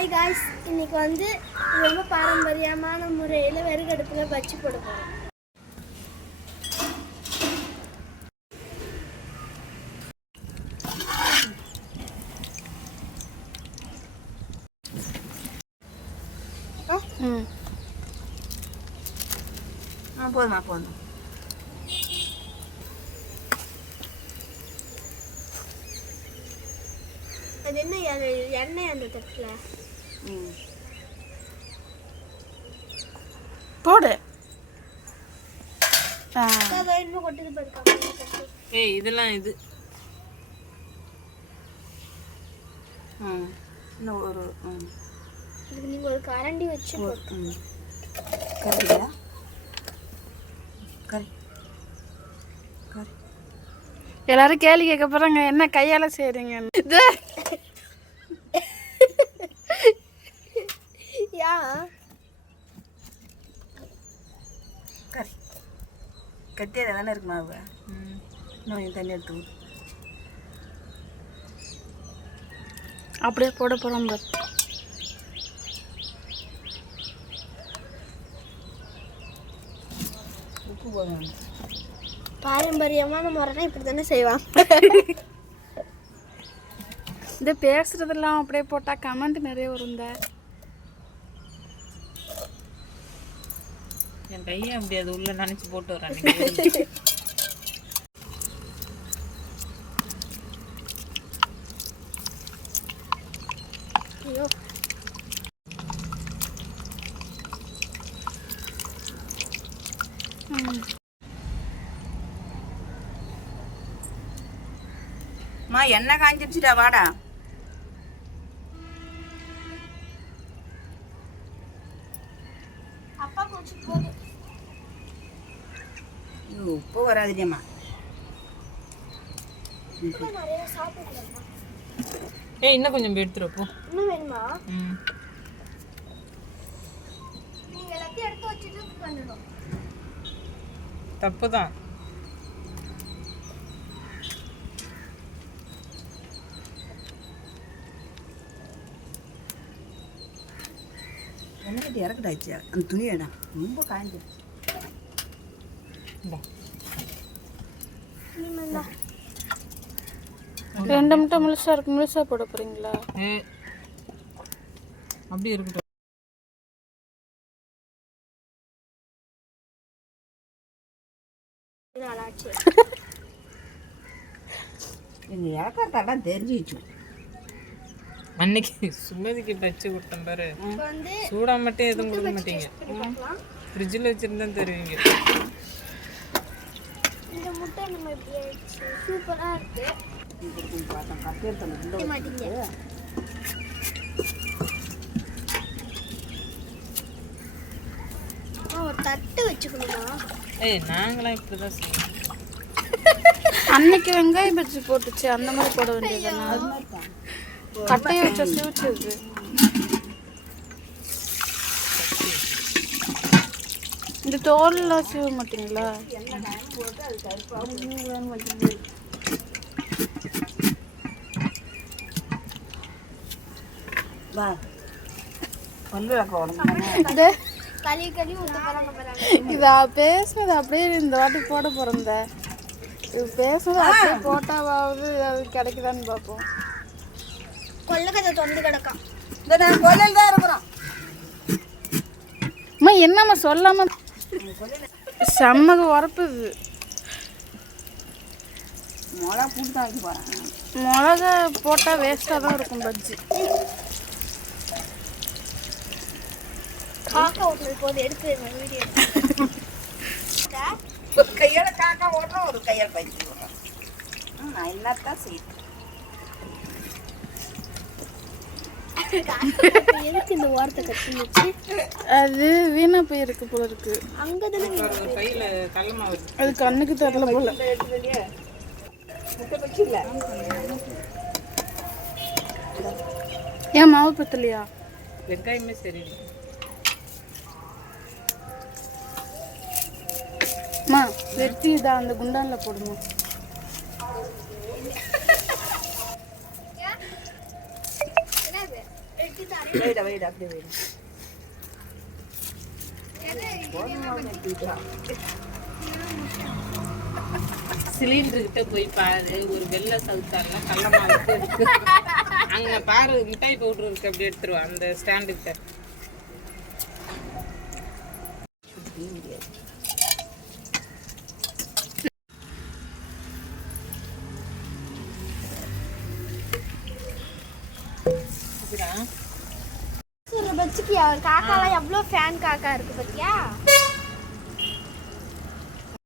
Hi guys, இன்னைக்கு வந்து ரொம்ப பாரம்பரியமான முறையில் விறகடுப்பில் பஜ்ஜி போட போகிறோம். போதுமா போதும். அது என்ன எண்ணெய் அந்த தட்டில் போடு. இன்னும் கொட்டுது பாருக்காங்க. ஏய் இதெல்லாம் இது இன்னும் ஒரு இதுக்கு நீங்கள் ஒரு கரண்டி வச்சு கறியா கறி கறி. எல்லாரும் கேள்வி கேட்க போறாங்க, என்ன கையால செய்றீங்க? யா கறி கட்டியாக தானே இருக்குமா? இன்னும் தண்ணி எடுத்து அப்படியே போட போறோம் பாரு. உப்பு போதும். பாரம்பரியமான முறைனா இப்படி தானே செய்வாங்க. இந்த பேசுறதெல்லாம் அப்படியே போட்டா கமெண்ட் நிறைய வருந்த. என் கையை அப்படி அது உள்ள நினைச்சு போட்டு வரேன். ஐயோ மா எண்ணெய் காஞ்சிடுச்சுடா, வாடா. அப்பா கொஞ்சம் போதும். உப்பு வராதுடியம்மா. நிறைய சாப்பிடலாமா? ஏய் இன்னும் கொஞ்சம் எடுத்துருப்போ. இன்னும் வேணுமா? நீங்க எல்லாத்தையும் எடுத்து வச்சுட்டு பண்ணணும். தப்பு தான். என்ன கட்டி இறக்கடாச்சு அந்த துணியடா, ரொம்ப காய்ஞ்சிருச்சு. ரெண்டு முட்டை முழுசா இருக்கு, முழுசா போட போறீங்களா? அப்படி இருக்கட்டும். எங்க இறக்கறதான் தெரிஞ்சிச்சு. அன்னைக்கு சுமதிக்கு டச்சு கொடுத்தேன் பாரு, சூடா மட்டும் எதுவும் கொடுக்க மாட்டீங்க, ஃப்ரிட்ஜில் வச்சிருந்தா தருவீங்க. இந்த முட்டை நம்ம இப்படி ஆயிடுச்சு, சூப்பரா இருக்கு. ஒரு தட்டு வச்சுக்கணுமா? ஏய் நாங்களாம் இப்படிதான் செய்வோம். அன்னைக்கு வெங்காயம் பஜ்ஜி போட்டுச்சு, அந்த மாதிரி போட வேண்டியதுதானே? கட்டையை வச்சா சிவச்சது. இந்த தோல்லாம் சீவ மாட்டீங்களா? இதா பேசுனது அப்படியே இந்த வாட்டி போட போறந்த. இது பேசுனது அப்படியே போட்டாவது அது கிடைக்குதான்னு பார்ப்போம். கொள்ளக்கதை தொண்டு கிடக்கா. கொல்லையில் தான் இருக்கிறோம். அம்மா என்னம்மா சொல்லாம செம்மக உரப்புது. மிளகா போட்டு தான் வைக்க போகிறேன். மிளகா போட்டால் வேஸ்ட்டாக தான் இருக்கும் பஜ்ஜி. காக்கா ஓட்டுறது போது எடுத்து வீடியோ ஒரு கையால் காக்கா ஓட்டுறோம், ஒரு கையால் பஜ்ஜி ஓட்டுறோம். நான் என்னத்தான் செய்யணும். இந்த ஓரத்தை கட்டி வச்சு அது வீணா போய் இருக்கு போல இருக்கு. அது கண்ணுக்கு தெரியல போல. ஏன் மாவு பத்தலையா? வெங்காயமே சரி. அம்மா வெட்டி இதை அந்த குண்டான்ல போடுமா. வெட்டி தரேன். வைடா வைடா அப்படியே வைடா. சிலிண்டர் கிட்ட போய் பாரு, ஒரு வெள்ளை சவுத்தால கள்ளமாவுக்கு இருக்கு. அங்க பாரு மிட்டாய் பவுடர் இருக்கு, அப்படி எடுத்துருவா அந்த ஸ்டாண்டு கிட்ட. பச்சுக்கு காக்காலாம் எவ்வளோ ஃபேன் காக்கா இருக்கு பத்தியா?